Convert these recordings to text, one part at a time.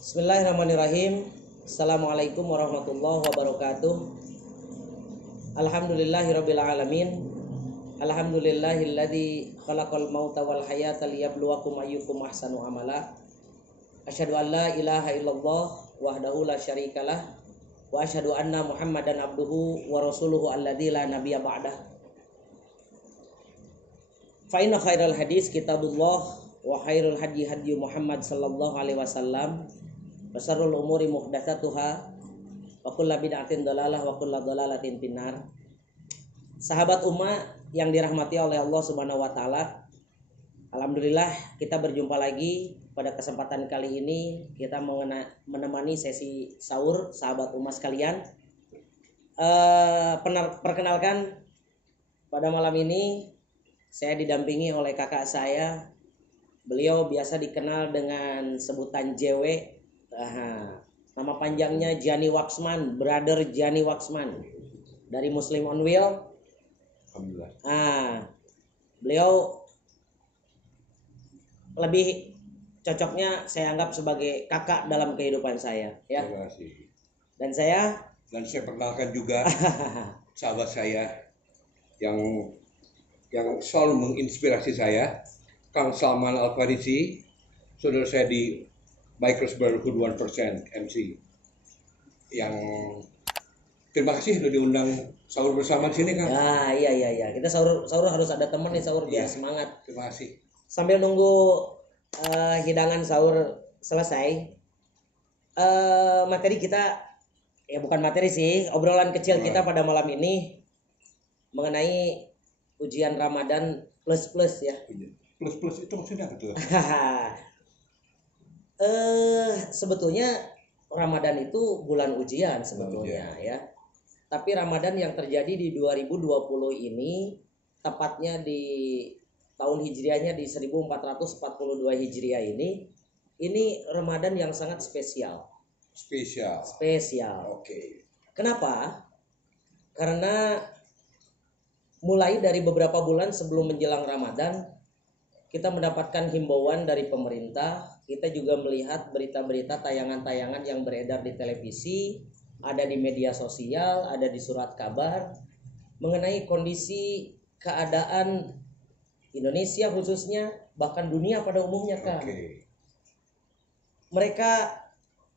Bismillahirrahmanirrahim. Assalamualaikum warahmatullahi wabarakatuh. Alhamdulillahirabbil alamin. Alhamdulillahilladzi khalaqal mauta wal hayata liyabluwakum ayyukum ahsanu amala. Asyhadu an la ilaha illallah wahdahu la syarikalah wa asyhadu anna Muhammadan abduhu wa rasuluhu alladzi la nabiyya ba'dah. Fa inna khairal hadis kitabullah wa khairul hadi hadi Muhammad sallallahu alaihi wasallam. Basarul umuri muhdatsatuha wa kullu bid'atin dalalah wa kullu dalalatin finnar. Sahabat umat yang dirahmati oleh Allah Subhanahu wa taala. Alhamdulillah kita berjumpa lagi pada kesempatan kali ini kita menemani sesi sahur sahabat umat sekalian. Perkenalkan pada malam ini saya didampingi oleh kakak saya. Beliau biasa dikenal dengan sebutan JW. Nama panjangnya Jani Waksman, Brother Jani Waksman dari Muslim on Wheel. Alhamdulillah. Beliau lebih cocoknya saya anggap sebagai kakak dalam kehidupan saya, ya. Terima kasih. Dan saya Perkenalkan juga sahabat saya yang selalu menginspirasi saya, Kang Salman Al-Farisi, saudara saya di Bikers Brotherhood 1% MC. Yang terima kasih sudah diundang sahur bersama di sini, Kang. Iya. Kita sahur harus ada teman nih sahur biar semangat. Terima kasih. Sambil nunggu hidangan sahur selesai, materi kita bukan materi sih, obrolan kecil kita pada malam ini mengenai ujian Ramadan plus ya. Plus itu maksudnya apa tuh? Sebetulnya Ramadan itu bulan ujian sebetulnya, ya. Tapi Ramadan yang terjadi di 2020 ini tepatnya di tahun Hijriahnya di 1442 Hijriah ini Ramadan yang sangat spesial. Oke. Kenapa? Karena mulai dari beberapa bulan sebelum menjelang Ramadan kita mendapatkan himbauan dari pemerintah. Kita juga melihat berita-berita tayangan-tayangan yang beredar di televisi, ada di media sosial, ada di surat kabar mengenai kondisi keadaan Indonesia khususnya, bahkan dunia pada umumnya, Kang. Mereka,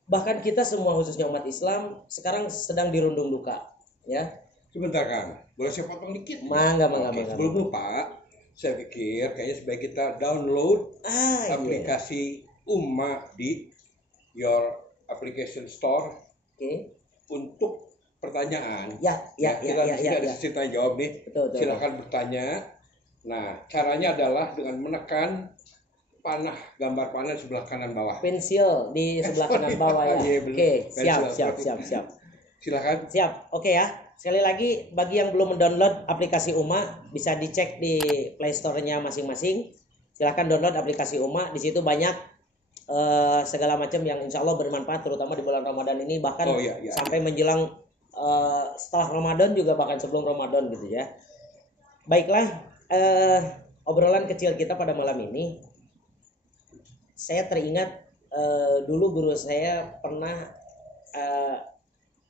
bahkan kita semua khususnya umat Islam sekarang sedang dirundung duka, ya. Sebentar, Kang. Boleh saya potong dikit? Mangga. Sebelum lupa, saya pikir kayaknya sebaiknya kita download aplikasi Umma di your application store. Untuk pertanyaan. Kita ada sesi tanya jawab nih. Betul. Silakan bertanya. Nah, caranya adalah dengan menekan gambar panah di sebelah kanan bawah. Pensil di sebelah kanan bawah ya. Oke, siap. Silakan. Siap. Oke ya. Sekali lagi bagi yang belum mendownload aplikasi Umma bisa dicek di Play Store-nya masing-masing. Silahkan download aplikasi Umma. Di situ banyak segala macam yang insya Allah bermanfaat terutama di bulan Ramadan ini, bahkan sampai menjelang setelah Ramadan juga, bahkan sebelum Ramadan gitu ya. Baiklah, obrolan kecil kita pada malam ini, saya teringat dulu guru saya pernah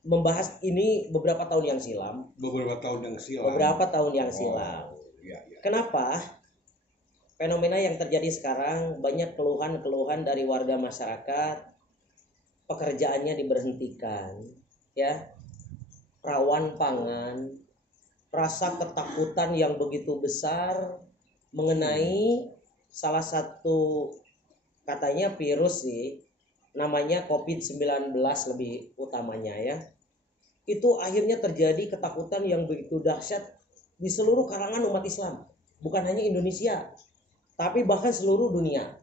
membahas ini beberapa tahun yang silam. Kenapa? Fenomena yang terjadi sekarang, banyak keluhan-keluhan dari warga masyarakat, pekerjaannya diberhentikan, ya, rawan pangan, rasa ketakutan yang begitu besar mengenai salah satu katanya virus sih, namanya COVID-19 lebih utamanya ya. Itu akhirnya terjadi ketakutan yang begitu dahsyat di seluruh kalangan umat Islam, bukan hanya Indonesia, tapi bahkan seluruh dunia.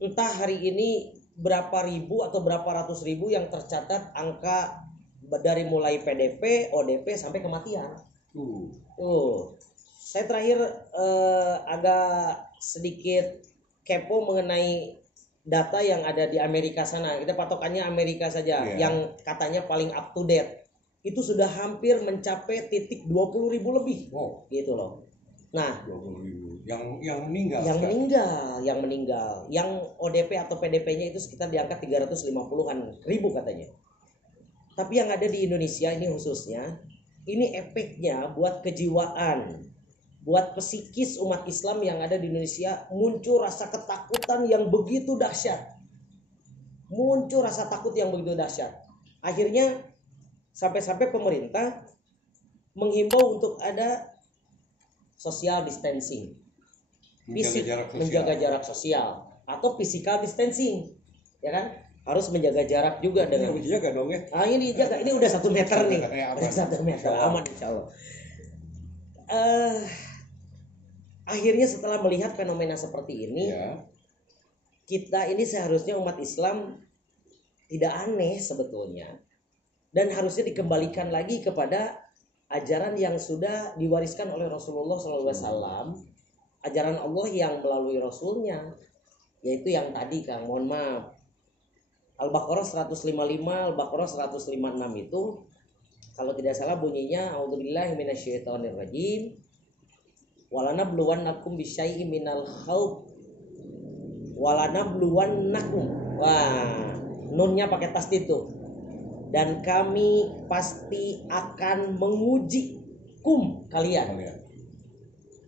Entah hari ini berapa ribu atau berapa ratus ribu yang tercatat angka dari mulai PDP, ODP sampai kematian. Saya terakhir agak sedikit kepo mengenai data yang ada di Amerika sana. Kita patokannya Amerika saja, yang katanya paling up to date. Itu sudah hampir mencapai titik 20.000 lebih. Gitu loh. Nah, 20.000. Yang meninggal. Yang ODP atau PDP-nya itu sekitar di angka 350-an ribu katanya. Tapi yang ada di Indonesia ini khususnya, ini efeknya buat kejiwaan, buat psikis umat Islam yang ada di Indonesia, muncul rasa ketakutan yang begitu dahsyat. Akhirnya sampai-sampai pemerintah menghimbau untuk ada social distancing, menjaga jarak sosial atau physical distancing, ya kan? Harus menjaga jarak juga dengan dijaga dong ya. Ini dijaga, ini udah 1 meter nih, udah 1 meter aman insya Allah. Akhirnya setelah melihat fenomena seperti ini, kita ini seharusnya umat Islam tidak aneh sebetulnya, dan harusnya dikembalikan lagi kepada ajaran yang sudah diwariskan oleh Rasulullah SAW, ajaran Allah yang melalui Rasulnya, yaitu yang tadi Kang, mohon maaf, Al-Baqarah 155, Al-Baqarah 156 itu kalau tidak salah bunyinya a'udzubillahi minasyaitonirrajim, walanabluwannakum bisyai'im minal khauf walanabluwannakum. Wah, nunnya pakai tasdid tuh. Dan kami pasti akan menguji kalian.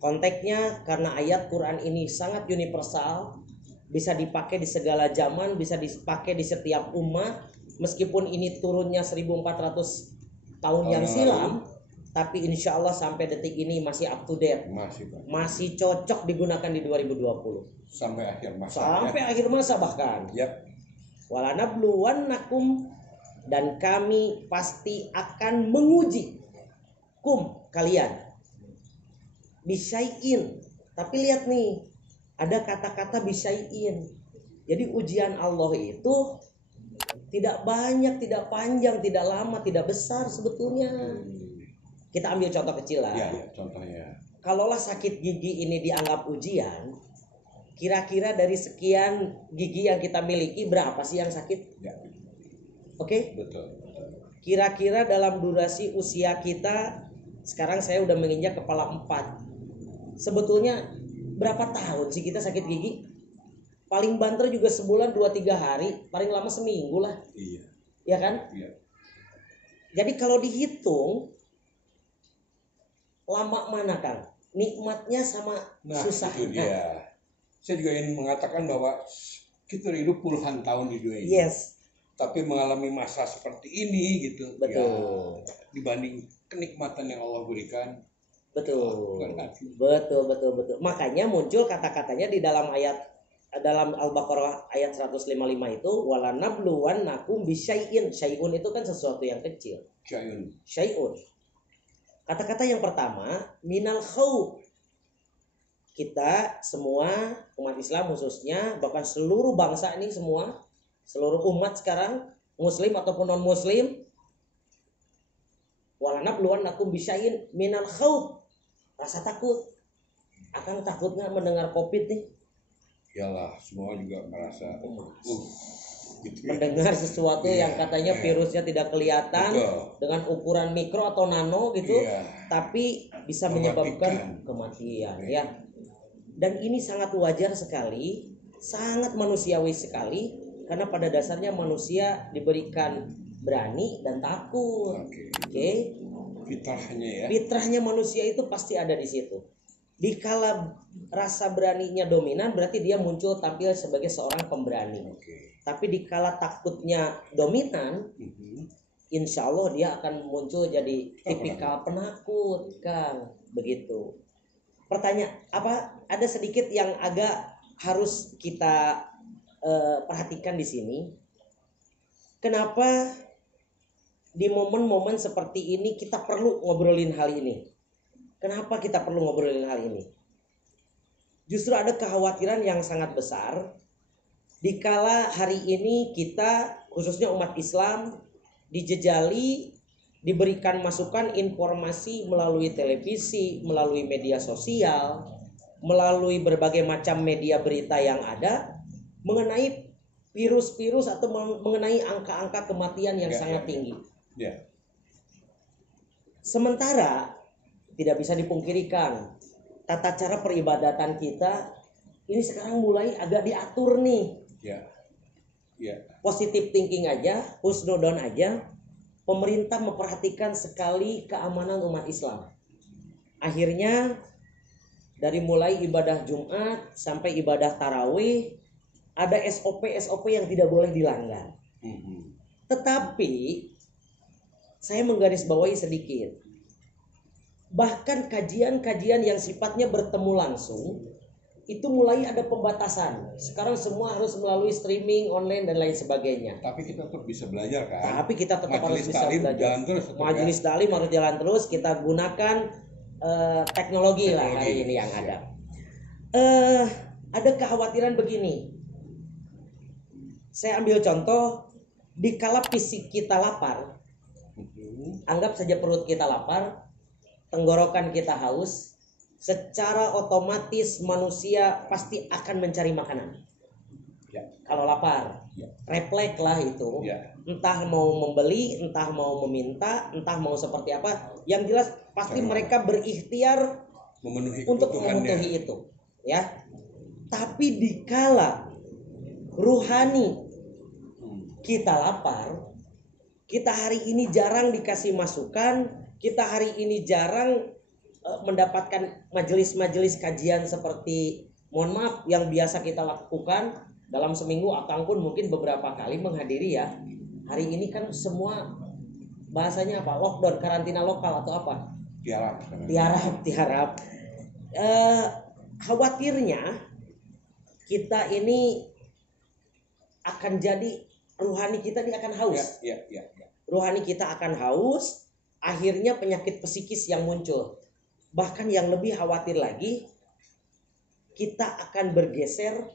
Konteksnya karena ayat Quran ini sangat universal, bisa dipakai di segala zaman, bisa dipakai di setiap umat. Meskipun ini turunnya 1400 tahun yang silam, tapi insya Allah sampai detik ini masih up to date, masih cocok digunakan di 2020 sampai akhir masa bahkan. Walanabluwannakum, dan kami pasti akan menguji kalian bisyai'in. Tapi lihat nih, ada kata-kata bisyai'in. Jadi ujian Allah itu tidak banyak, tidak panjang, tidak lama, tidak besar sebetulnya. Kita ambil contoh kecil lah. Contohnya. Kalaulah sakit gigi ini dianggap ujian, kira-kira dari sekian gigi yang kita miliki berapa sih yang sakit? Oke? Betul. Kira-kira dalam durasi usia kita, sekarang saya udah menginjak kepala 4. Sebetulnya berapa tahun sih kita sakit gigi? Paling banter juga sebulan 2-3 hari, paling lama seminggu lah. Iya. Ya kan? Iya. Jadi kalau dihitung, lama mana Kang? Nikmatnya sama susahnya. Saya juga ingin mengatakan bahwa kita hidup puluhan tahun di dunia ini. Yes. Tapi mengalami masa seperti ini gitu. Betul. Dibanding kenikmatan yang Allah berikan. Betul. Makanya muncul kata-katanya di dalam Al-Baqarah ayat 155 itu, walanabluwannakum bisyai'in. Syai'un itu kan sesuatu yang kecil. Syai'un. Kata-kata yang pertama, minal khauf. Kita semua umat Islam khususnya, bahkan seluruh bangsa ini semua, seluruh umat sekarang, muslim ataupun non muslim, walanabluwannakum bisyai'in minal khauf. Rasa takut. Akang takut nggak mendengar COVID nih? Iyalah, semua juga merasa gitu ya. Mendengar sesuatu yang katanya virusnya tidak kelihatan, dengan ukuran mikro atau nano gitu, tapi bisa menyebabkan kematian ya. Dan ini sangat wajar sekali, sangat manusiawi sekali, karena pada dasarnya manusia diberikan berani dan takut. Oke. Fitrahnya manusia itu pasti ada di situ. Dikala rasa beraninya dominan, berarti dia muncul tampil sebagai seorang pemberani. Tapi dikala takutnya dominan, insya Allah dia akan muncul jadi tipikal penakut, Kang. Begitu. Pertanyaan apa? Ada sedikit yang agak harus kita perhatikan di sini. Kenapa di momen-momen seperti ini kita perlu ngobrolin hal ini? Kenapa kita perlu ngobrolin hal ini? Justru ada kekhawatiran yang sangat besar dikala hari ini kita, khususnya umat Islam, dijejali, diberikan masukan informasi melalui televisi, melalui media sosial, melalui berbagai macam media berita yang ada mengenai virus-virus atau mengenai angka-angka kematian yang sangat tinggi. Sementara tidak bisa dipungkirikan tata cara peribadatan kita ini sekarang mulai agak diatur nih. Ya. Ya. Positive thinking aja, husnudon aja, pemerintah memperhatikan sekali keamanan umat Islam. Akhirnya dari mulai ibadah Jumat sampai ibadah tarawih ada SOP yang tidak boleh dilanggar. Tetapi saya menggarisbawahi sedikit. Bahkan kajian-kajian yang sifatnya bertemu langsung itu mulai ada pembatasan. Sekarang semua harus melalui streaming online dan lain sebagainya. Tapi kita tetap bisa belajar kan? Tapi kita tetap harus bisa belajar. Jalan terus, Majelis Ta'lim harus jalan terus. Kita gunakan teknologi lah hari ini yang ada. Ada kekhawatiran begini. Saya ambil contoh, dikala fisik kita lapar, anggap saja perut kita lapar, tenggorokan kita haus, secara otomatis manusia pasti akan mencari makanan. Ya. Kalau lapar, refleks lah itu. Ya. Entah mau membeli, entah mau meminta, entah mau seperti apa. Yang jelas pasti mereka berikhtiar untuk memenuhi itu. Ya. Tapi dikala ruhani kita lapar, kita hari ini jarang dikasih masukan, kita hari ini jarang mendapatkan majelis-majelis kajian seperti, mohon maaf, yang biasa kita lakukan dalam seminggu. Akang pun mungkin beberapa kali menghadiri ya. Hari ini kan semua bahasanya apa? Lockdown, karantina lokal atau apa? Tiarap. Khawatirnya kita ini akan jadi ruhani kita ini akan haus. Ya. Ruhani kita akan haus, akhirnya penyakit psikis yang muncul. Bahkan yang lebih khawatir lagi, kita akan bergeser,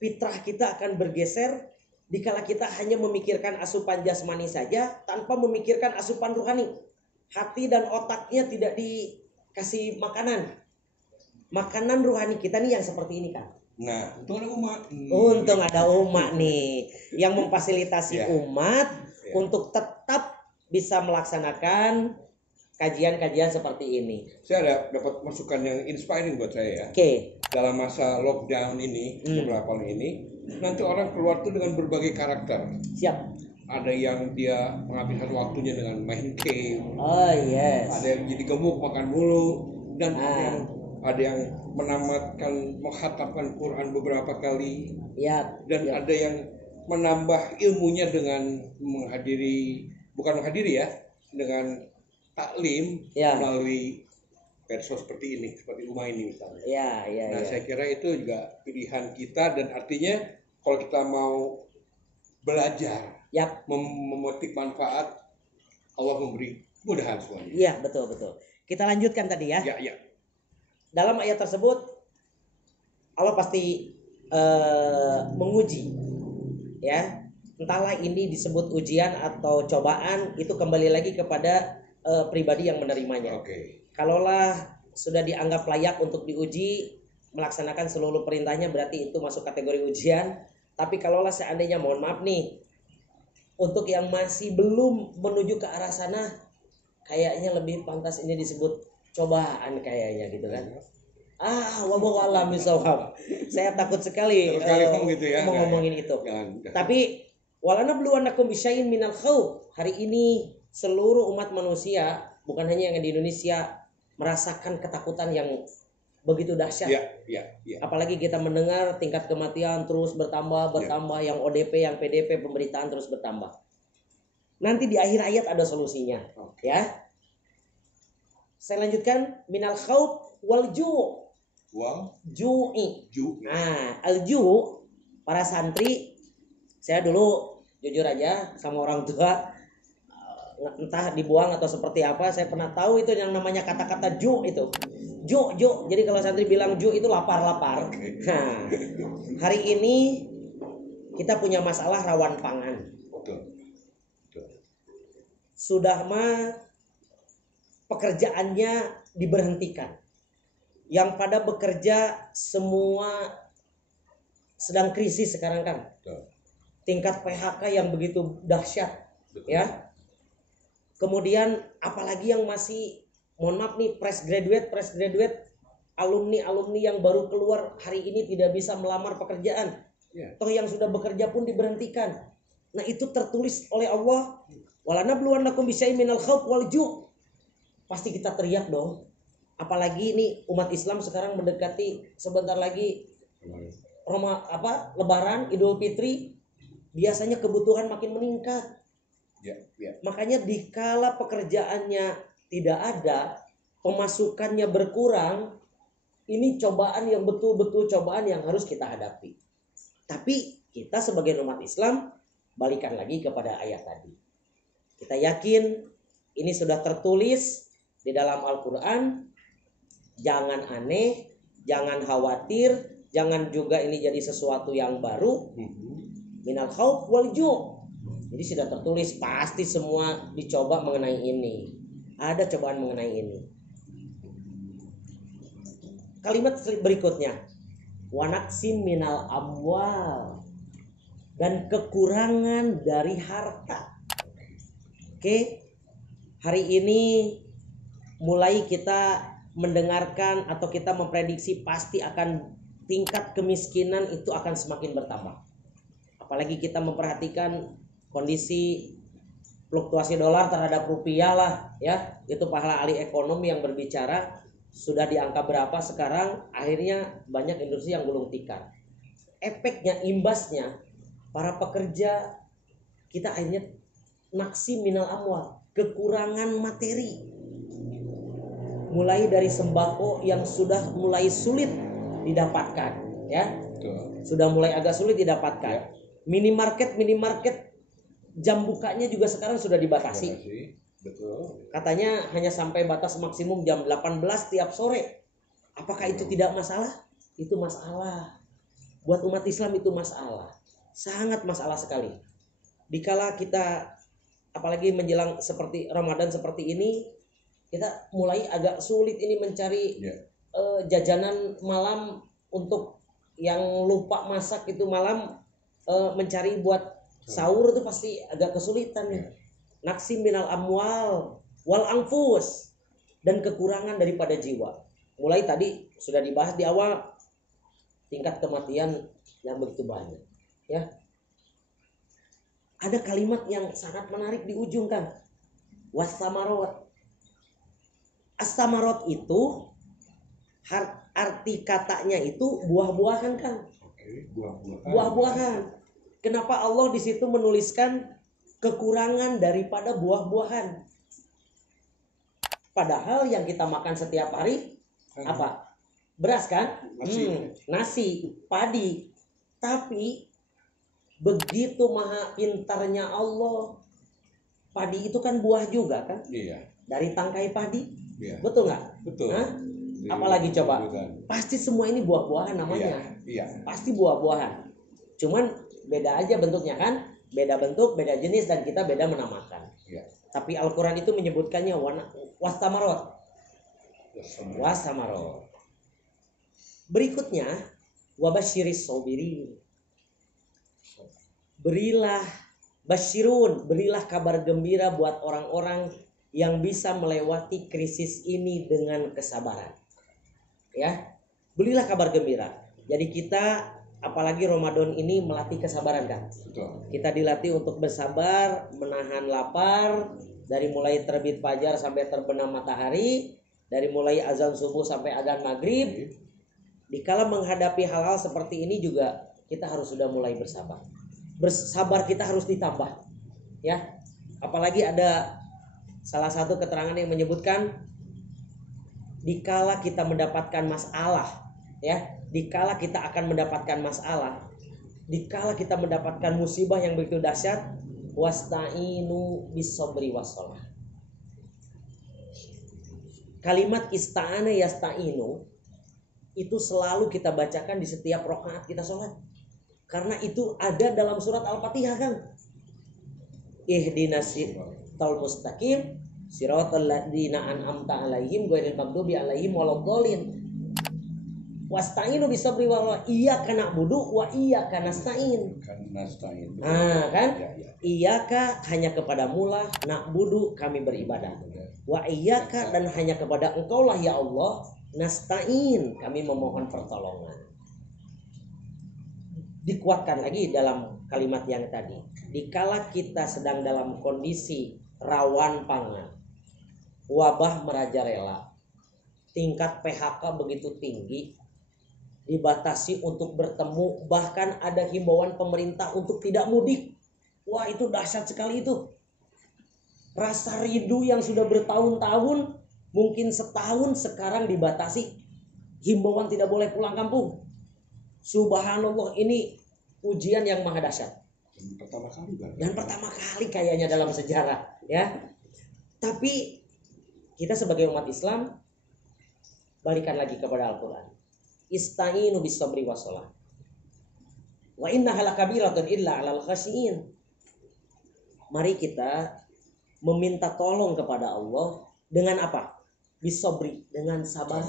fitrah kita akan bergeser dikala kita hanya memikirkan asupan jasmani saja tanpa memikirkan asupan ruhani. Hati dan otaknya tidak dikasih makanan. Makanan ruhani kita nih yang seperti ini kan. Nah, untung ada umat. Untung ada umat nih yang memfasilitasi umat untuk tetap bisa melaksanakan kajian-kajian seperti ini. Saya dapat masukan yang inspiring buat saya ya. Oke. Dalam masa lockdown ini, beberapa ini, nanti orang keluar tuh dengan berbagai karakter. Siap. Ada yang dia menghabiskan waktunya dengan main game. Oh yes. Ada yang jadi gemuk makan mulu, dan ada yang menghatamkan Quran beberapa kali. Ya. Dan ada yang menambah ilmunya dengan dengan taklim melalui persos seperti ini, seperti rumah ini misalnya. Saya kira itu juga pilihan kita, dan artinya kalau kita mau belajar, memetik manfaat, Allah memberi mudahan semuanya. Iya, betul. Kita lanjutkan tadi ya. Ya. Dalam ayat tersebut Allah pasti menguji, ya. Entahlah ini disebut ujian atau cobaan, itu kembali lagi kepada pribadi yang menerimanya. Kalaulah sudah dianggap layak untuk diuji, melaksanakan seluruh perintahnya, berarti itu masuk kategori ujian. Tapi kalaulah seandainya, mohon maaf nih, untuk yang masih belum menuju ke arah sana, kayaknya lebih pantas ini disebut cobaan kayaknya gitu kan. Wallahu a'lam bishawab. Saya takut sekali ngomongin itu. Tapi walanabluwannakum bisyai'in minal khauf. Hari ini seluruh umat manusia, bukan hanya yang di Indonesia, merasakan ketakutan yang begitu dahsyat. Apalagi kita mendengar tingkat kematian terus bertambah, yang ODP, yang PDP, pemberitaan terus bertambah. Nanti di akhir ayat ada solusinya, ya. Saya lanjutkan, minal khauf wal ju'. Ju'i. Al-ju', para santri, saya dulu jujur aja sama orang tua, entah dibuang atau seperti apa, saya pernah tahu itu yang namanya kata-kata ju itu. Ju. Jadi kalau santri bilang ju itu lapar. Nah, hari ini kita punya masalah rawan pangan. Sudah mah pekerjaannya diberhentikan. Yang pada bekerja semua sedang krisis sekarang kan. Tingkat PHK yang begitu dahsyat, ya. Kemudian apalagi yang masih mohon maaf nih, fresh graduate, alumni yang baru keluar hari ini tidak bisa melamar pekerjaan. Toh yang sudah bekerja pun diberhentikan. Nah, itu tertulis oleh Allah, walanabluwannakum bisyai'in minal khauf wal ju'. Pasti kita teriak dong. Apalagi ini umat Islam sekarang mendekati sebentar lagi Lebaran, Idul Fitri, biasanya kebutuhan makin meningkat. Makanya dikala pekerjaannya tidak ada, pemasukannya berkurang, ini cobaan yang betul-betul cobaan yang harus kita hadapi. Tapi kita sebagai umat Islam, balikan lagi kepada ayat tadi. Kita yakin ini sudah tertulis di dalam Al-Quran. Jangan aneh, jangan khawatir, jangan juga ini jadi sesuatu yang baru. Minal khauf wal ju'. Jadi sudah tertulis, pasti semua dicoba mengenai ini. Ada cobaan mengenai ini. Kalimat berikutnya, wanaksim minal amwal, dan kekurangan dari harta. Oke, hari ini mulai kita mendengarkan atau kita memprediksi pasti akan tingkat kemiskinan itu akan semakin bertambah. Apalagi kita memperhatikan kondisi fluktuasi dolar terhadap rupiah lah, ya. Itu para ahli ekonomi yang berbicara sudah di angka berapa sekarang, akhirnya banyak industri yang gulung tikar. Efeknya, imbasnya, para pekerja kita akhirnya naksi minal amwal, kekurangan materi. Mulai dari sembako yang sudah mulai sulit didapatkan, ya. Sudah mulai agak sulit didapatkan. Minimarket jam bukanya juga sekarang sudah dibatasi. Betul. Katanya hanya sampai batas maksimum jam 18 tiap sore. Apakah itu tidak masalah? Itu masalah. Buat umat Islam itu masalah. Sangat masalah sekali. Dikala kita apalagi menjelang seperti Ramadan seperti ini, kita mulai agak sulit ini mencari jajanan malam untuk yang lupa masak itu malam, mencari buat sahur itu pasti agak kesulitan nih. Naksi minal amwal wal anfus, dan kekurangan daripada jiwa. Mulai tadi sudah dibahas di awal, tingkat kematian yang begitu banyak, ya. Ada kalimat yang sangat menarik di ujung, kan, wasamarot. As-samarot itu arti katanya itu buah-buahan, kan. Buah-buahan. Kenapa Allah di situ menuliskan kekurangan daripada buah-buahan? Padahal yang kita makan setiap hari apa? Beras, kan? Nasi, padi. Tapi begitu maha pintarnya Allah, padi itu kan buah juga, kan? Iya. Dari tangkai padi. Iya. Betul nggak? Betul. Hah? Apalagi coba? Pasti semua ini buah-buahan namanya. Iya. Pasti buah-buahan. Cuman beda aja bentuknya, kan? Beda bentuk, beda jenis, dan kita beda menamakan. Ya. Tapi Al-Quran itu menyebutkannya wastamarot. Wastamarot. Berikutnya, wabasyiris sobirin. Berilah kabar gembira buat orang-orang yang bisa melewati krisis ini dengan kesabaran. Ya, berilah kabar gembira. Jadi kita apalagi Ramadan ini melatih kesabaran, kan? Betul. Kita dilatih untuk bersabar, menahan lapar, dari mulai terbit fajar sampai terbenam matahari, dari mulai azan subuh sampai adzan maghrib. Dikala menghadapi hal-hal seperti ini juga kita harus sudah mulai bersabar. Bersabar kita harus ditambah, ya. Apalagi ada salah satu keterangan yang menyebutkan dikala kita mendapatkan masalah, ya. Dikala kita akan mendapatkan masalah, dikala kita mendapatkan musibah yang begitu dahsyat, wasta'inu bis-sabri was-shalah. Kalimat ista'ana yasta'inu itu selalu kita bacakan di setiap rakaat kita sholat. Karena itu ada dalam surat Al-Fatihah, kan? Ihdinas siratal mustaqim siratal ladzina an'amta 'alaihim ghairil maghdubi 'alaihim waladdallin. Wasta'inu bisabri wa iyyaka na'budu wa iyyaka nasta'in. Nah, kan? Iyyaka hanya kepadamu lah na'budu kami beribadah. Wa iyyaka dan hanya kepada Engkau lah ya Allah nasta'in kami memohon pertolongan. Dikuatkan lagi dalam kalimat yang tadi. Dikala kita sedang dalam kondisi rawan pangan, wabah merajalela, tingkat PHK begitu tinggi, dibatasi untuk bertemu, bahkan ada himbauan pemerintah untuk tidak mudik. Wah, itu dahsyat sekali itu. Rasa rindu yang sudah bertahun-tahun, mungkin setahun sekarang dibatasi. Himbauan tidak boleh pulang kampung. Subhanallah, ini ujian yang maha dahsyat. Dan pertama kali kayaknya dalam sejarah, ya. Tapi kita sebagai umat Islam balikan lagi kepada Al-Qur'an. Ista'inu bis-sabri was-shalah. Wa innaha lakabiratun illa 'alal khashiyin. Mari kita meminta tolong kepada Allah dengan apa? Bis-sabri, dengan sabar.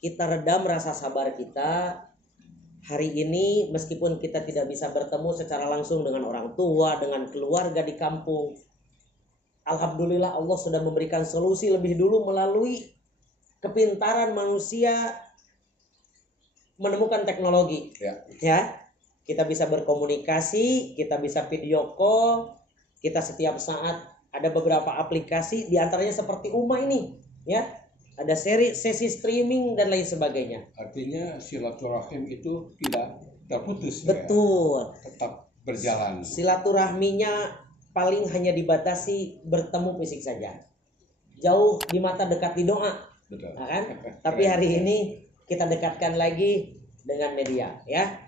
Kita redam rasa sabar kita hari ini, meskipun kita tidak bisa bertemu secara langsung dengan orang tua, dengan keluarga di kampung. Alhamdulillah Allah sudah memberikan solusi lebih dulu melalui kepintaran manusia menemukan teknologi. Ya, kita bisa berkomunikasi, kita bisa video call, kita setiap saat ada beberapa aplikasi, diantaranya seperti Uma ini, ya. Ada sesi streaming dan lain sebagainya. Artinya silaturahim itu tidak terputus. Betul. Ya? Tetap berjalan. Silaturahminya paling hanya dibatasi bertemu fisik saja. Jauh di mata, dekat di doa. Betul. Nah, kan? Tapi hari ini kita dekatkan lagi dengan media, ya.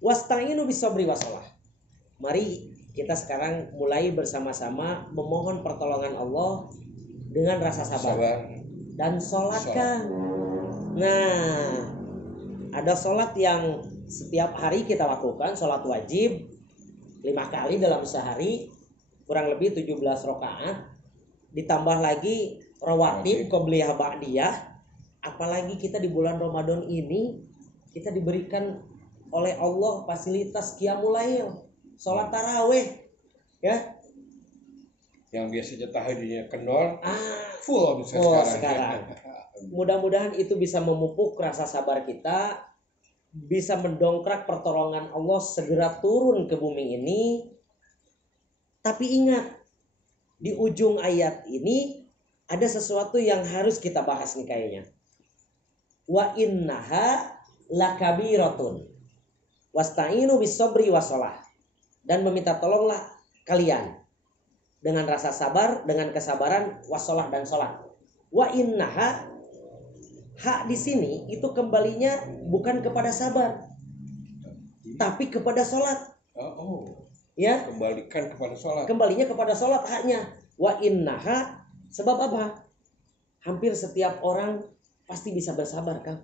Wasta'inu bis-sabri was-shalah. Mari kita sekarang mulai bersama-sama memohon pertolongan Allah dengan rasa sabar. Dan sholatkan. Nah, ada sholat yang setiap hari kita lakukan, sholat wajib 5 kali dalam sehari, kurang lebih 17 rakaat, ditambah lagi rawatib, qobliyah, ba'diyah. Apalagi kita di bulan Ramadan ini, kita diberikan oleh Allah fasilitas qiyamul lail, sholat tarawih, ya. Yang biasanya tahajudnya kendor, full sekarang. Mudah-mudahan itu bisa memupuk rasa sabar kita, bisa mendongkrak pertolongan Allah segera turun ke bumi ini. Tapi ingat, di ujung ayat ini ada sesuatu yang harus kita bahas nih kayaknya. Wa innaha lakabiratun wasta'inu bis-sabri was-shalah. Dan meminta tolonglah kalian dengan rasa sabar, dengan kesabaran, wassalah dan sholat. Wa innaha, hak di sini itu kembalinya bukan kepada sabar, tapi kepada sholat. Ya, kembalikan kepada sholat. Kembalinya kepada sholat haknya. Wa innaha, sebab apa? Hampir setiap orang pasti bisa bersabar, kan?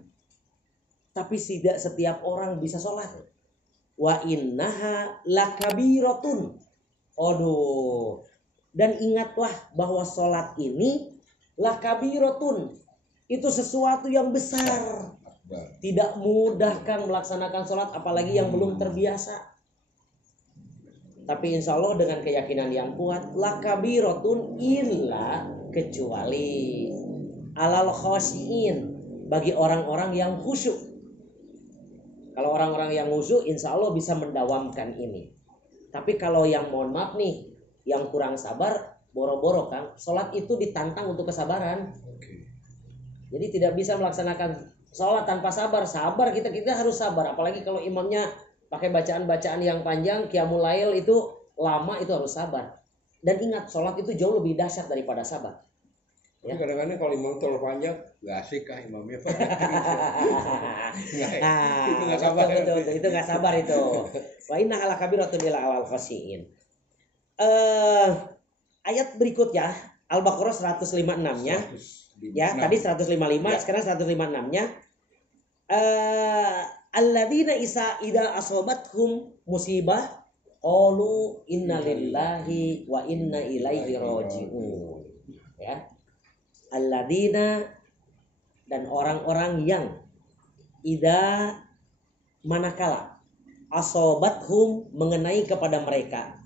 Tapi tidak setiap orang bisa sholat. Wa innaha lakabiratun. Aduh. Dan ingatlah bahwa sholat ini lakabiratun, itu sesuatu yang besar. Tidak mudah kan melaksanakan sholat, apalagi yang belum terbiasa. Tapi insya Allah dengan keyakinan yang kuat, lakabiratun illa, kecuali alal khashiin, bagi orang-orang yang khusyuk. Kalau orang-orang yang khusyuk insya Allah bisa mendawamkan ini. Tapi kalau yang mohon maaf nih, yang kurang sabar, boro-boro kan, sholat itu ditantang untuk kesabaran. Jadi tidak bisa melaksanakan sholat tanpa sabar. Sabar, kita harus sabar. Apalagi kalau imamnya pakai bacaan-bacaan yang panjang, qiyamul lail itu lama, itu harus sabar. Dan ingat, sholat itu jauh lebih dahsyat daripada sabar. Ya. Kadang-kadang kalau imam terlalu panjang, gak asik kah imamnya? Itu nggak sabar. Itu nggak sabar itu. Wa innaha lakabiratun illa 'alal khashiin. Ayat berikutnya Al-Baqarah 156-nya. Ya, tadi 155, sekarang 156-nya. Alladzina idza asobathum musibah qalu inna lillahi wa inna ilaihi raji'un. Ya. Alladzina, dan orang-orang yang idza manakala asobathum mengenai kepada mereka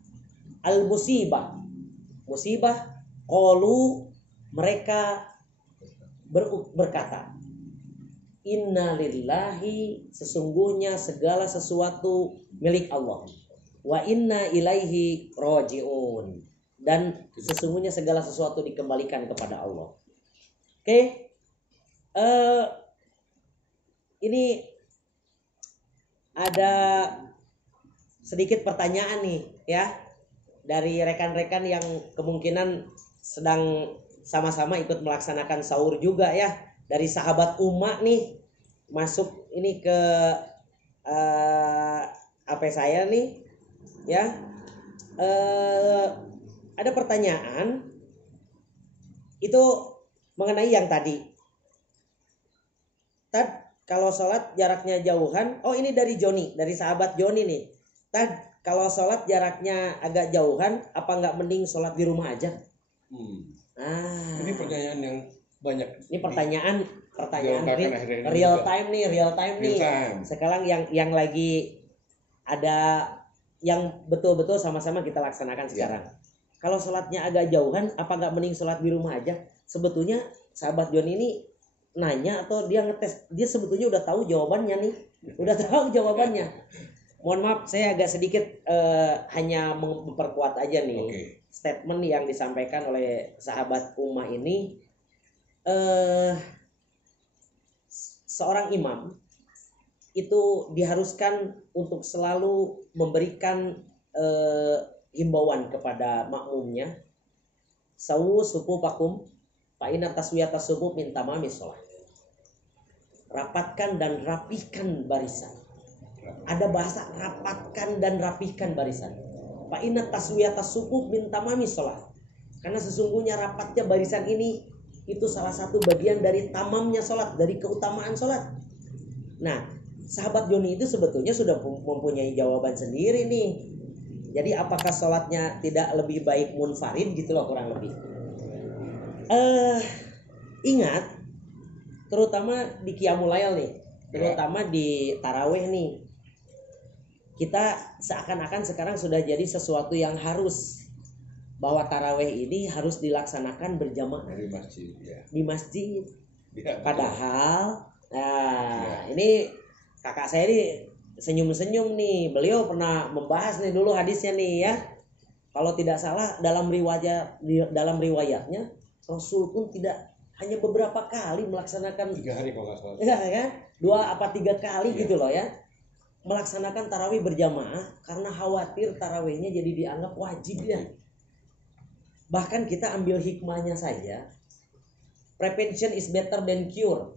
al musibah qalu mereka berkata inna lillahi sesungguhnya segala sesuatu milik Allah wa inna ilaihi rajiun dan sesungguhnya segala sesuatu dikembalikan kepada Allah. Oke. Ini ada sedikit pertanyaan nih ya dari rekan-rekan yang kemungkinan sedang sama-sama ikut melaksanakan sahur juga ya, dari sahabat Umma nih masuk ini ke HP saya nih ya. Ada pertanyaan itu mengenai yang tadi. Kalau sholat jaraknya jauhan, oh ini dari Joni, dari sahabat Joni nih. Kalau sholat jaraknya agak jauhan, apa nggak mending sholat di rumah aja? Ini pertanyaan yang banyak. Ini pertanyaan real time nih. Sekarang yang lagi ada yang betul-betul sama-sama kita laksanakan sekarang. Kalau sholatnya agak jauhan, apa nggak mending sholat di rumah aja? Sebetulnya sahabat Joni ini nanya atau dia ngetes, dia sebetulnya udah tahu jawabannya nih, Mohon maaf saya agak sedikit hanya memperkuat aja nih statement yang disampaikan oleh sahabat Umma ini. Seorang imam itu diharuskan untuk selalu memberikan himbauan kepada makmumnya, sawu sufufakum fa inna taswiyata sufuf min tamamis shalah. Rapatkan dan rapihkan barisan. Ada bahasa rapatkan dan rapihkan barisan. Fa inna taswiyata sufuf min tamamis shalah. Karena sesungguhnya rapatnya barisan ini itu salah satu bagian dari tamamnya sholat, dari keutamaan sholat. Nah, sahabat Joni itu sebetulnya sudah mempunyai jawaban sendiri nih. Jadi apakah sholatnya tidak lebih baik munfarid gitu loh kurang lebih. Ingat, terutama di Qiyamul Lail nih, terutama di Tarawih nih, kita seakan-akan sekarang sudah jadi sesuatu yang harus, bahwa Tarawih ini harus dilaksanakan berjamaah di masjid. Padahal ini kakak saya ini senyum-senyum nih, beliau pernah membahas nih dulu hadisnya nih ya. Kalau tidak salah dalam riwayatnya Rasul pun tidak hanya beberapa kali melaksanakan 3 hari kalau nggak salah. Ya kan? 2 apa 3 kali gitu loh ya. Melaksanakan tarawih berjamaah karena khawatir tarawihnya jadi dianggap wajib ya. Bahkan kita ambil hikmahnya saja. Prevention is better than cure.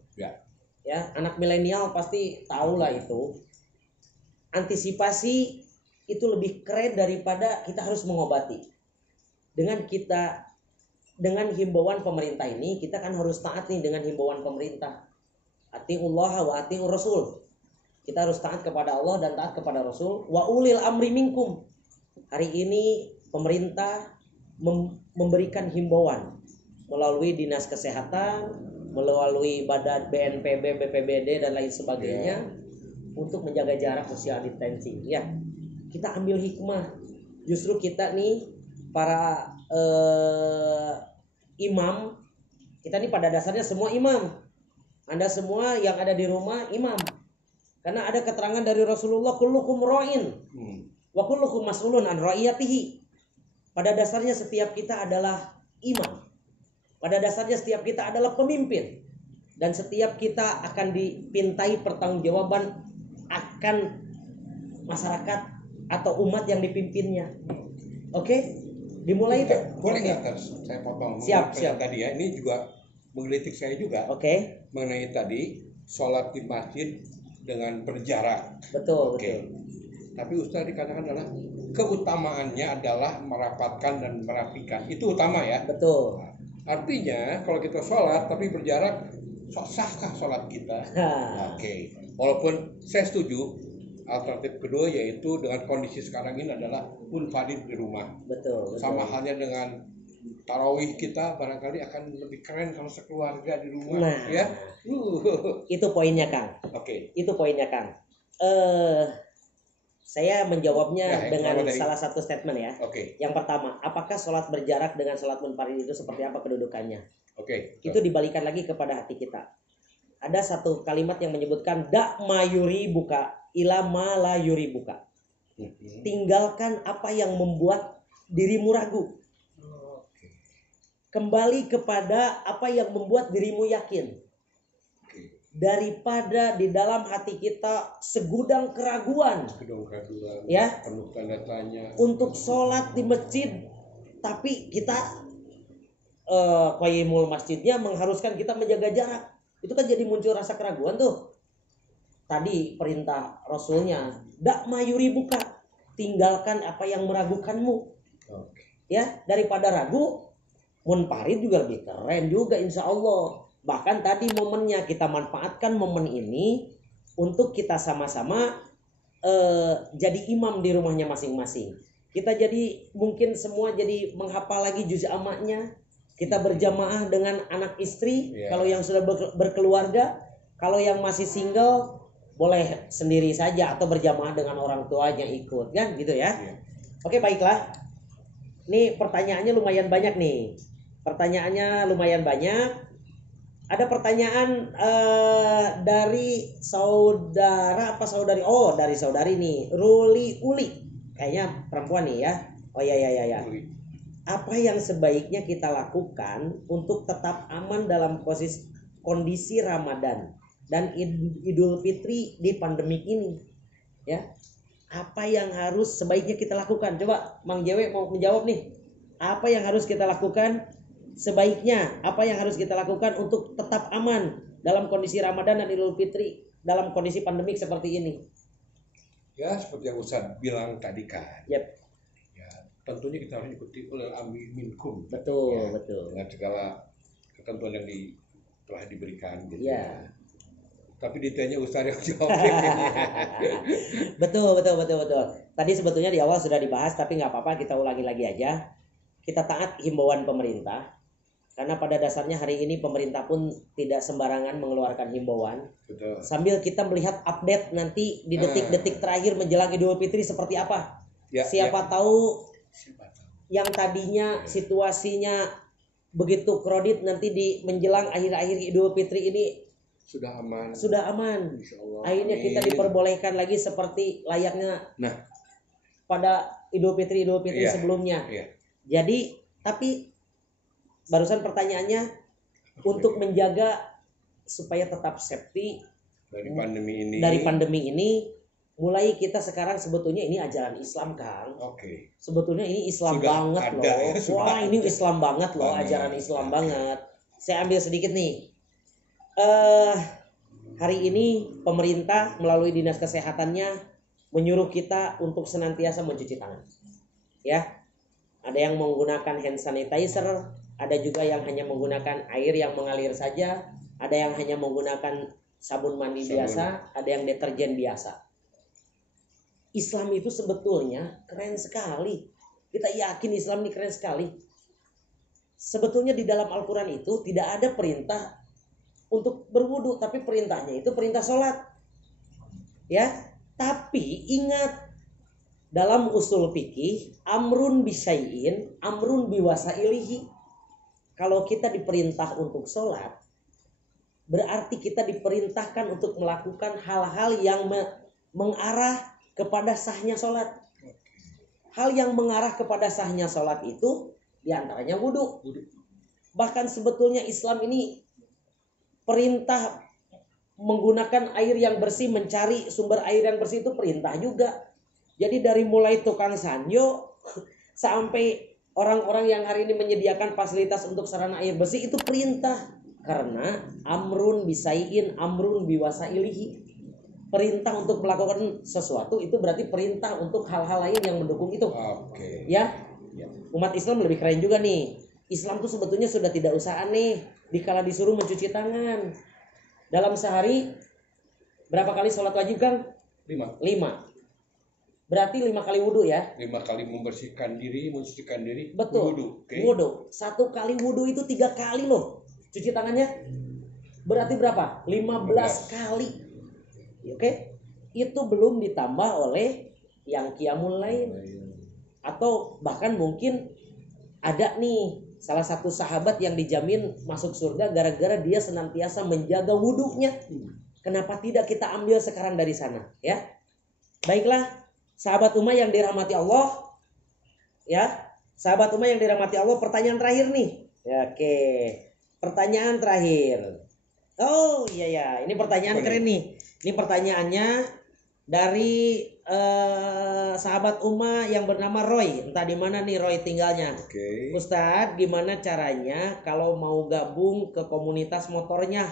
Ya, anak milenial pasti tahu lah itu. Antisipasi itu lebih keren daripada kita harus mengobati. Dengan himbauan pemerintah ini, kita kan harus taat nih dengan himbauan pemerintah. Atiullah wa atiur rasul. Kita harus taat kepada Allah dan taat kepada Rasul. Wa ulil amri minkum. Hari ini pemerintah memberikan himbauan melalui dinas kesehatan, melalui badan BNPB, BPBD dan lain sebagainya untuk menjaga jarak social distancing. Ya, kita ambil hikmah. Justru kita nih para imam, kita nih pada dasarnya semua imam. Anda semua yang ada di rumah imam. Karena ada keterangan dari Rasulullah, kullukum ra'in wa kullukum mas'ulun an ra'iyatihi. Pada dasarnya setiap kita adalah imam. Pada dasarnya setiap kita adalah pemimpin. Dan setiap kita akan dipintai pertanggungjawaban akan masyarakat atau umat yang dipimpinnya. Oke? Dimulai itu. Boleh nggak saya potong? Siap. Tadi ya, ini juga menggelitik saya juga. Oke. Mengenai tadi sholat di masjid dengan berjarak. Betul. Tapi Ustaz dikatakan adalah keutamaannya adalah merapatkan dan merapikan. Itu utama ya. Betul. Artinya kalau kita sholat tapi berjarak, sahkah sholat kita? Oke. Walaupun saya setuju, alternatif kedua yaitu dengan kondisi sekarang ini adalah munfarid di rumah. Betul. Sama halnya dengan tarawih kita barangkali akan lebih keren kalau sekeluarga di rumah, Nah, ya. itu poinnya Kang. Oke. Itu poinnya Kang. Saya menjawabnya Ya, yang dengan pertama tadi. salah satu statement ya. Oke. Yang pertama, apakah sholat berjarak dengan sholat munfarid itu seperti apa kedudukannya? Oke. Itu dibalikan lagi kepada hati kita. Ada satu kalimat yang menyebutkan dak mayuri buka ila ma la yuri buka. Tinggalkan apa yang membuat dirimu ragu. Kembali kepada apa yang membuat dirimu yakin. Daripada di dalam hati kita segudang keraguan, ya, penuh tanda tanya untuk sholat di masjid, tapi kita qayyimul masjidnya mengharuskan kita menjaga jarak. Itu kan jadi muncul rasa keraguan tuh. Tadi perintah Rasulnya, dak mayuri buka, tinggalkan apa yang meragukanmu. Ya, daripada ragu, munfarid juga lebih keren juga insya Allah. Bahkan tadi momennya kita manfaatkan momen ini untuk kita sama-sama jadi imam di rumahnya masing-masing. Kita jadi mungkin semua jadi menghafal lagi juz amaknya. Kita berjamaah dengan anak istri, kalau yang sudah berkeluarga. Kalau yang masih single boleh sendiri saja atau berjamaah dengan orang tuanya ikut, kan gitu ya. Oke, baiklah. Nih pertanyaannya lumayan banyak nih. Ada pertanyaan dari saudara apa saudari? Oh, dari saudari nih, Ruli Uli. Kayaknya perempuan nih ya. Oh ya. Apa yang sebaiknya kita lakukan untuk tetap aman dalam kondisi Ramadan dan Idul Fitri di pandemik ini? Ya. Apa yang harus sebaiknya kita lakukan? Coba Mang Jewe mau menjawab nih. Apa yang harus kita lakukan? Sebaiknya apa yang harus kita lakukan untuk tetap aman dalam kondisi Ramadan dan Idul Fitri dalam kondisi pandemik seperti ini? Ya, seperti yang Ustaz bilang tadi kan. Yep. Ya, tentunya kita harus ikuti ulil amri minkum. Betul, ya, betul. Dengan segala ketentuan yang telah diberikan gitu. Ya. Tapi detailnya Ustaz yang jawab. Betul. Tadi sebetulnya di awal sudah dibahas, tapi nggak apa-apa, kita ulangi lagi aja. Kita taat himbauan pemerintah. Karena pada dasarnya hari ini pemerintah pun tidak sembarangan mengeluarkan himbauan. Betul. Sambil kita melihat update nanti di detik-detik terakhir menjelang Idul Fitri seperti apa. Siapa tahu yang tadinya situasinya begitu kredit nanti di menjelang akhir-akhir Idul Fitri ini sudah aman. Insyaallah. Akhirnya kita diperbolehkan lagi seperti layaknya pada Idul Fitri sebelumnya. Jadi, tapi barusan pertanyaannya untuk menjaga supaya tetap safety dari pandemi ini, mulai kita sekarang sebetulnya ini ajaran Islam, Kang. Sebetulnya ini Islam banget loh. Wah, ini Islam banget loh, ajaran Islam banget. Saya ambil sedikit nih. Hari ini pemerintah melalui dinas kesehatannya menyuruh kita untuk senantiasa mencuci tangan. Ya. Ada yang menggunakan hand sanitizer, ada juga yang hanya menggunakan air yang mengalir saja, ada yang hanya menggunakan sabun mandi biasa, ada yang deterjen biasa. Islam itu sebetulnya keren sekali. Kita yakin Islam ini keren sekali. Sebetulnya di dalam Al-Quran itu tidak ada perintah untuk berwudu, tapi perintahnya itu perintah sholat. Ya, tapi ingat, dalam usul fikih, amrun bisyai'in, amrun biwasailihi. Kalau kita diperintah untuk sholat, berarti kita diperintahkan untuk melakukan hal-hal yang mengarah kepada sahnya sholat. Hal yang mengarah kepada sahnya sholat itu diantaranya wudu. Bahkan sebetulnya Islam ini perintah menggunakan air yang bersih, mencari sumber air yang bersih itu perintah juga. Jadi dari mulai tukang sanyo sampai orang-orang yang hari ini menyediakan fasilitas untuk sarana air bersih itu perintah. Karena amrun bisai'in, amrun biwasailihi. Perintah untuk melakukan sesuatu itu berarti perintah untuk hal-hal lain yang mendukung itu. Ya, umat Islam lebih keren juga nih. Islam tuh sebetulnya sudah tidak usah aneh dikala disuruh mencuci tangan. Dalam sehari berapa kali sholat wajib, Kang? 5. Berarti 5 kali wudhu ya? 5 kali membersihkan diri, mensucikan diri. Betul. Wudhu. Okay. Wudhu. 1 kali wudhu itu 3 kali loh. Cuci tangannya. Berarti berapa? 15 kali. Oke? Itu belum ditambah oleh yang qiyamul lail. Atau bahkan mungkin ada nih salah satu sahabat yang dijamin masuk surga gara-gara dia senantiasa menjaga wudhunya. Kenapa tidak kita ambil sekarang dari sana, ya? Baiklah. Sahabat Ummah yang dirahmati Allah, ya, sahabat Ummah yang dirahmati Allah, pertanyaan terakhir nih. Ya, oke, pertanyaan terakhir. Oh iya, ini pertanyaan keren nih. Ini pertanyaannya dari sahabat Ummah yang bernama Roy. Entah di mana nih Roy tinggalnya. Okay. Ustadz, gimana caranya kalau mau gabung ke komunitas motornya?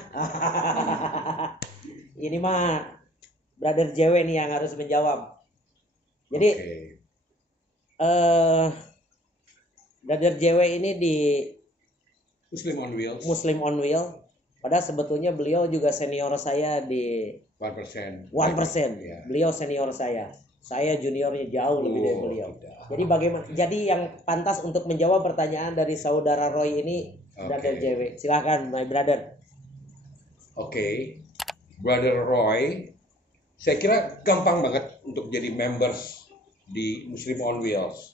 Ini mah Brother JW nih yang harus menjawab. Jadi Brother JW ini di Muslim on Wheel. Padahal sebetulnya beliau juga senior saya di 1%. Ya. Beliau senior saya. Saya juniornya jauh lebih dari beliau. Jadi bagaimana? Jadi yang pantas untuk menjawab pertanyaan dari saudara Roy ini Brother JW. Silakan my brother. Oke. Brother Roy, saya kira gampang banget untuk jadi members di Muslim on Wheels.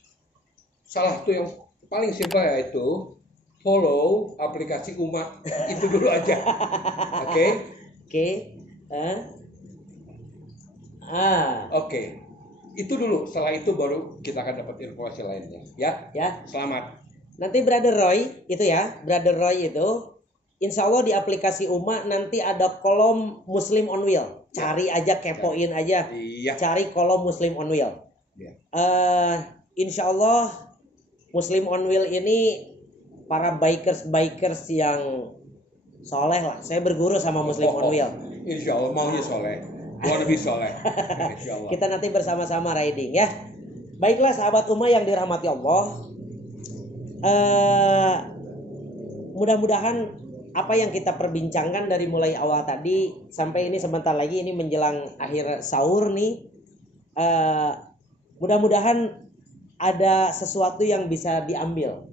Salah satu yang paling simpel yaitu follow aplikasi Ummah. Itu dulu aja. Oke. Oke. Itu dulu. Setelah itu baru kita akan dapat informasi lainnya. Ya. Selamat. Nanti Brother Roy itu ya, Brother Roy itu insya Allah di aplikasi Ummah nanti ada kolom Muslim on Wheel. Cari aja, kepoin aja. Iya. Cari kolom Muslim on Wheel. Ya. Insya Allah Muslim on Wheel ini para bikers yang soleh lah. Saya berguru sama Muslim on Wheel. Insya Allah maunya soleh. Mau lebih soleh. Insya Allah. Kita nanti bersama-sama riding ya. Baiklah sahabat Ummah yang dirahmati Allah. Mudah-mudahan apa yang kita perbincangkan dari mulai awal tadi sampai ini sebentar lagi ini menjelang akhir sahur nih, mudah-mudahan ada sesuatu yang bisa diambil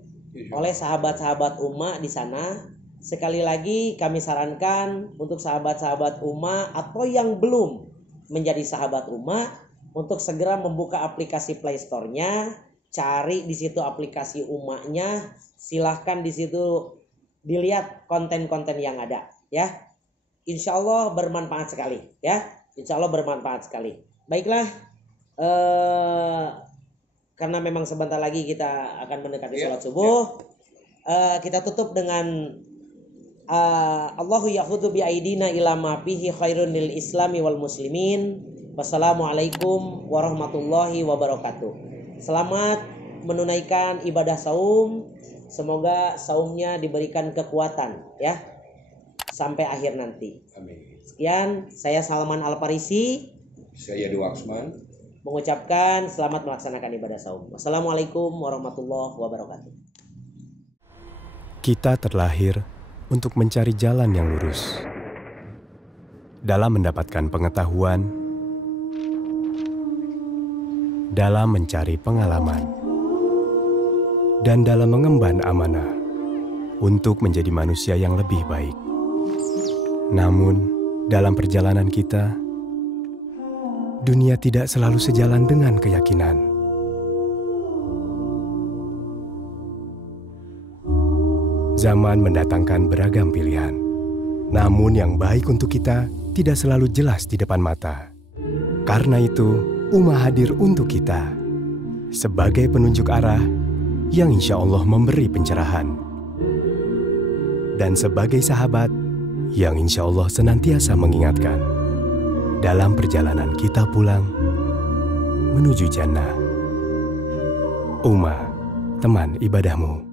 oleh sahabat-sahabat Ummah di sana. Sekali lagi kami sarankan untuk sahabat-sahabat Ummah atau yang belum menjadi sahabat Ummah untuk segera membuka aplikasi Play Store-nya, cari di situ aplikasi Ummahnya, silahkan di situ dilihat konten-konten yang ada ya. Insya Allah bermanfaat sekali ya. Insya Allah bermanfaat sekali. Baiklah, karena memang sebentar lagi kita akan mendekati sholat subuh, kita tutup dengan Allahu ya'khudhu bi'aidina ila ma fihi khairun lil islami wal muslimin. Wassalamualaikum warahmatullahi wabarakatuh. Selamat menunaikan ibadah saum. Semoga saumnya diberikan kekuatan ya sampai akhir nanti. Amin. Sekian, saya Salman Al-Farisi. Saya Diwaksman. Mengucapkan selamat melaksanakan ibadah saum. Wassalamualaikum warahmatullahi wabarakatuh. Kita terlahir untuk mencari jalan yang lurus. Dalam mendapatkan pengetahuan, dalam mencari pengalaman, dan dalam mengemban amanah untuk menjadi manusia yang lebih baik. Namun, dalam perjalanan kita, dunia tidak selalu sejalan dengan keyakinan. Zaman mendatangkan beragam pilihan, namun yang baik untuk kita tidak selalu jelas di depan mata. Karena itu, Ummah hadir untuk kita sebagai penunjuk arah yang insya Allah memberi pencerahan, dan sebagai sahabat yang insya Allah senantiasa mengingatkan dalam perjalanan kita pulang menuju jannah. Ummah, teman ibadahmu.